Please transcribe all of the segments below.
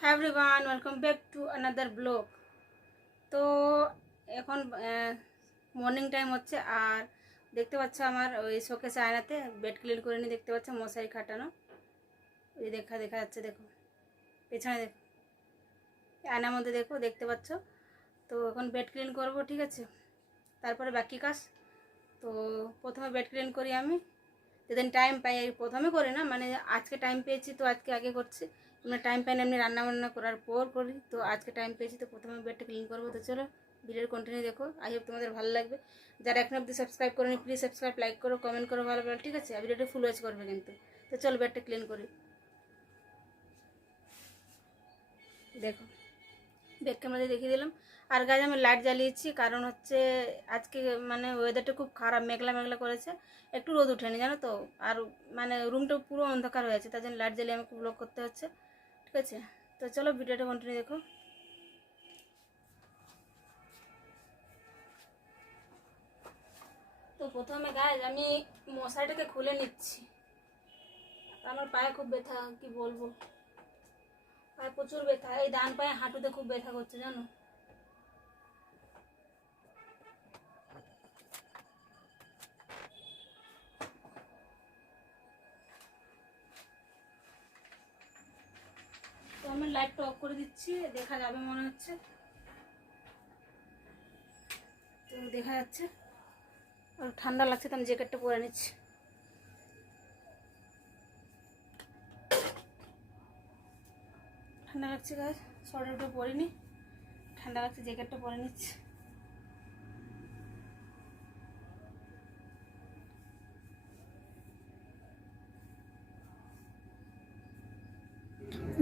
হ্যাঁ everyone welcome back to another blog তো এখন মর্নিং টাইম হচ্ছে আর দেখতে পাচ্ছ আমার ওই শোকেসে আয়নাতে বেড ক্লিন করে নিয়ে দেখতে পাচ্ছ মশারি খাটানো। ওই দেখা দেখা যাচ্ছে, দেখো। পেছনে দেখো। আয়নার মধ্যে দেখো, দেখতে পাচ্ছ। তো এখন বেড ক্লিন করব, ঠিক আছে? তারপরে বাকি কাজ। তো প্রথমে বেড ক্লিন করি আমি। যেদিন টাইম পাই প্রথমে করি না মানে আজকে টাইম পেয়েছি, তো আজকে আগে করছি। এমনি টাইম পাই না এমনি রান্না বান্না করার পর করি। তো আজকে টাইম পেয়েছি, তো প্রথমে বেডটা ক্লিন করব। তো চলো ভিডিওর কন্টিনিউ দেখো। আই হোপ তোমাদের ভালো লাগবে। যারা এখন অব্দি সাবস্ক্রাইব করেনি প্লিজ সাবস্ক্রাইব লাইক করো কমেন্ট করো, ভালো ভালো ঠিক আছে? ভিডিওটা ফুল ওয়াচ করবে কিন্তু। তো চলো, বেডটা ক্লিন করি। দেখো বেড ক্যামেরা দিয়ে দেখিয়ে দিলাম। আর গাছ আমি লাইট জ্বালিয়েছি, কারণ হচ্ছে আজকে মানে ওয়েদারটা খুব খারাপ, মেঘলা মেঘলা করেছে। একটু রোদ উঠেনি, জানো তো? আর মানে রুমটা পুরো অন্ধকার হয়ে আছে, তার জন্য লাইট জ্বালিয়ে আমাকে ব্লক করতে হচ্ছে। ঠিক আছে? তো চলো ভিডিওটা কন্টিনিউ দেখো। তো প্রথমে গায়ে আমি মশারিটাকে খুলে নিচ্ছি। আমার পায়ে খুব ব্যথা, কি বলব? পায়ে প্রচুর ব্যথা। এই ডান পায়ে হাঁটুতে খুব ব্যথা করছে, জানো? অফ করে দিচ্ছি, দেখা যাবে মনে হচ্ছে। তো দেখা যাচ্ছে। ঠান্ডা লাগছে তো আমি জ্যাকেটটা পরে নিচ্ছি। ঠান্ডা লাগছে গাছ সোয়েটারটা পরিনি। ঠান্ডা লাগছে জ্যাকেটটা পরে নিচ্ছি।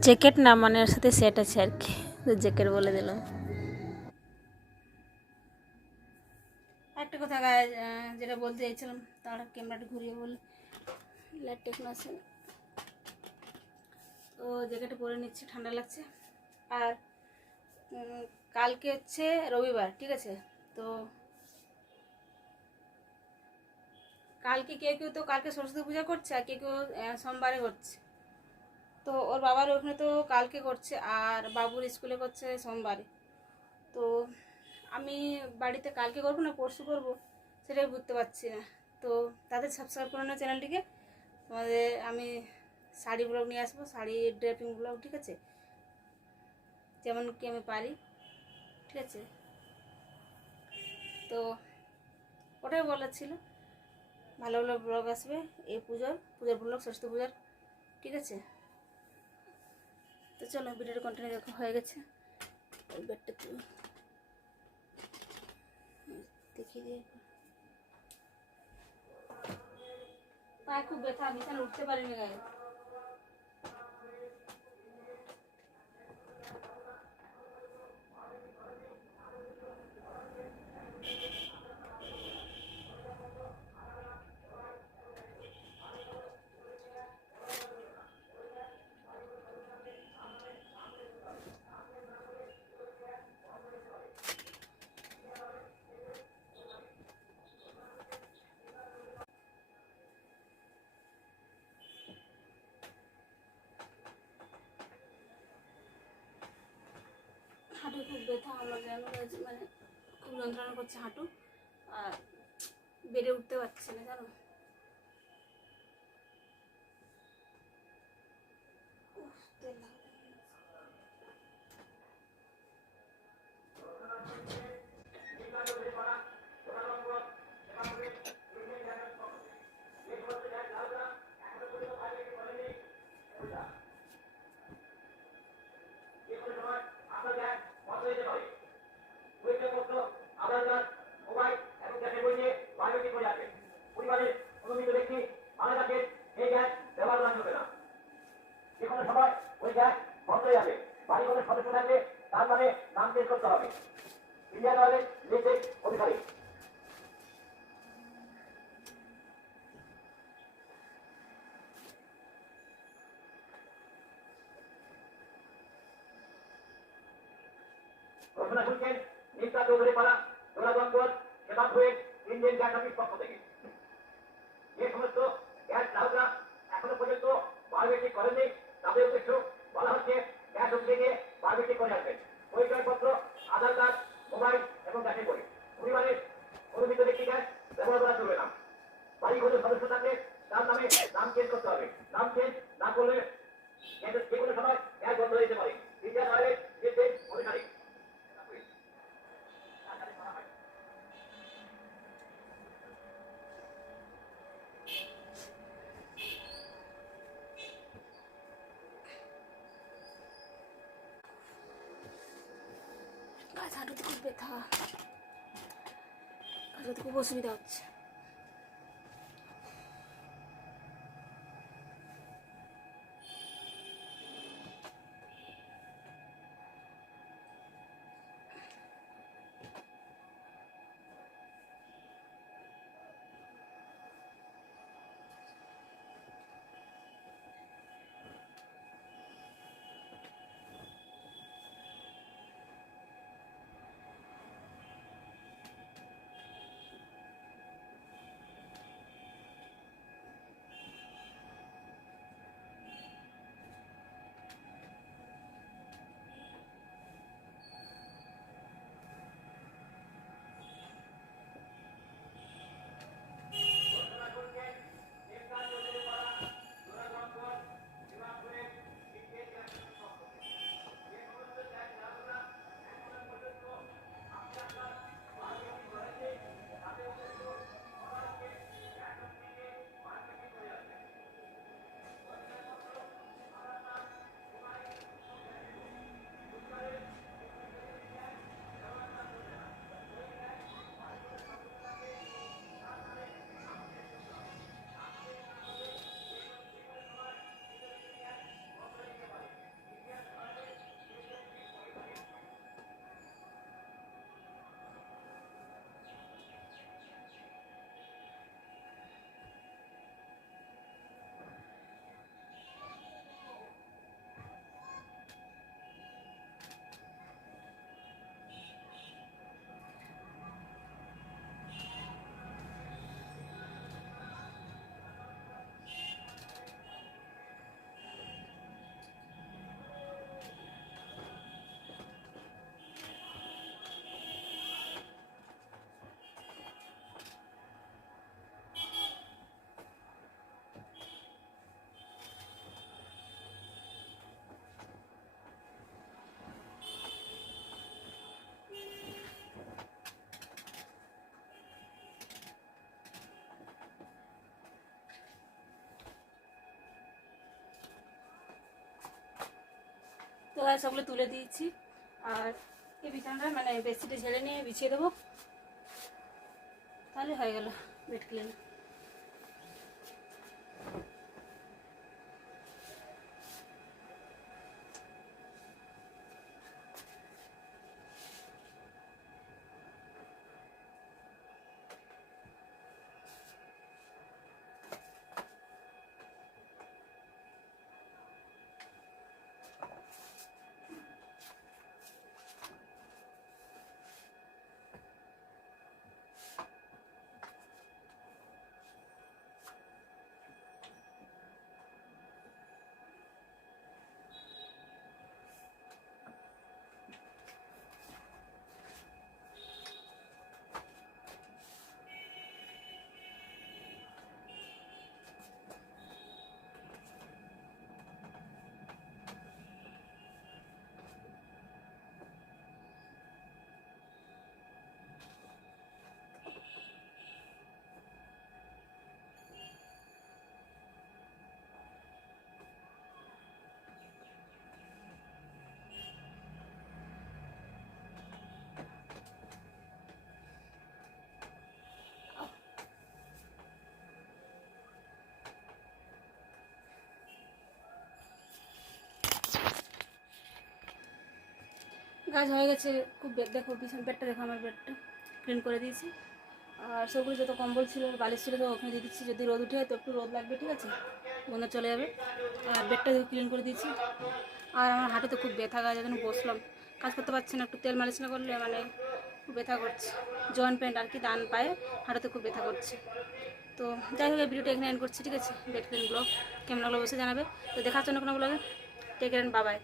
জ্যাকেট না মানে ওর সাথে সেট আছে আর কি জ্যাকেট বলে দিলাম। একটা কথা যেটা বলতে চাইছিলাম, তার ক্যামেরাটা ঘুরিয়ে বলি। লাইট আছে। তো জ্যাকেটটা পরে নিচ্ছে, ঠান্ডা লাগছে। আর কালকে হচ্ছে রবিবার, ঠিক আছে? তো কালকে কেউ কেউ তো কালকে সরস্বতী পূজা করছে, আর কেউ কেউ সোমবারে করছে। তো ওর বাবার ওখানে তো কালকে করছে আর বাবুর স্কুলে করছে সোমবারে। তো আমি বাড়িতে কালকে করব না পরশু করব সেটাই বুঝতে পারছি না। তো তাদের সাবস্ক্রাইব করে না চ্যানেলটিকে। তোমাদের আমি শাড়ি ব্লগ নিয়ে আসব, শাড়ি ড্রেপিং ব্লগ ঠিক আছে? যেমন কি আমি পারি, ঠিক আছে? তো ওটাই বলার ছিল। ভালো ভালো ব্লগ আসবে, এই পুজোর পুজোর ব্লগ সরস্বতী পূজার, ঠিক আছে? তো চলো ভিডিওটা কন্টিনিউ দেখো, হয়ে গেছে। ওই বেডটা তুমি দেখিয়ে দিয়ে পায়ে খুব ব্যথা বিছানা উঠতে পারিনি গায়ে? হাঁটু খুব ব্যথা, আমার যেন মানে খুব যন্ত্রণা করছে হাঁটু, আর বেড়ে উঠতে পারছি না, জানো? ঘোষণা শুনছেন নিতা চৌধুরী পাড়া দোলাগঞ্জ সেবা ইন্ডিয়ান গ্যাস অফিস পক্ষ থেকে। যে সমস্ত গ্যাস গ্রাহকরা এখনও পর্যন্ত বায়োমেট্রিক করেননি, তাদের উদ্দেশ্য বলা হচ্ছে গাছ হাঁটুতে খুব ব্যথা হাঁটুতে খুব অসুবিধা হচ্ছে তো গাছ সবগুলো তুলে দিয়েছি। আর এই বিছানাটা মানে বেডশিটে ঝেড়ে নিয়ে বিছিয়ে দেবো। তাহলে হয়ে গেল বেড ক্লিন কাজ হয়ে গেছে, খুব বেড দেখো পিছন বেডটা দেখো, আমার বেডটা ক্লিন করে দিয়েছি। আর সবগুলো যত কম্বল ছিল, বালিশ ছিল তো ওখানে দিয়ে দিচ্ছি, যদি রোদ উঠে তো একটু রোদ লাগবে, ঠিক আছে? বন্ধ চলে যাবে। আর বেডটা ক্লিন করে দিয়েছি। আর আমার হাঁটুতে খুব ব্যথা গাছ যেন বসলাম। কাজ করতে পারছি না, একটু তেল মালিশ না করলে মানে খুব ব্যথা করছে। জয়েন্ট প্যান্ট আর কি ডান পায়ে হাঁটুতে খুব ব্যথা করছে। তো যাই হোক, এই ভিডিওটা এখানে এন্ড করছি, ঠিক আছে? বেড ক্লিন ব্লগ কেমন লাগল অবশ্যই জানাবে। তো দেখার জন্য কোনো ব্লগে টেক বাবাই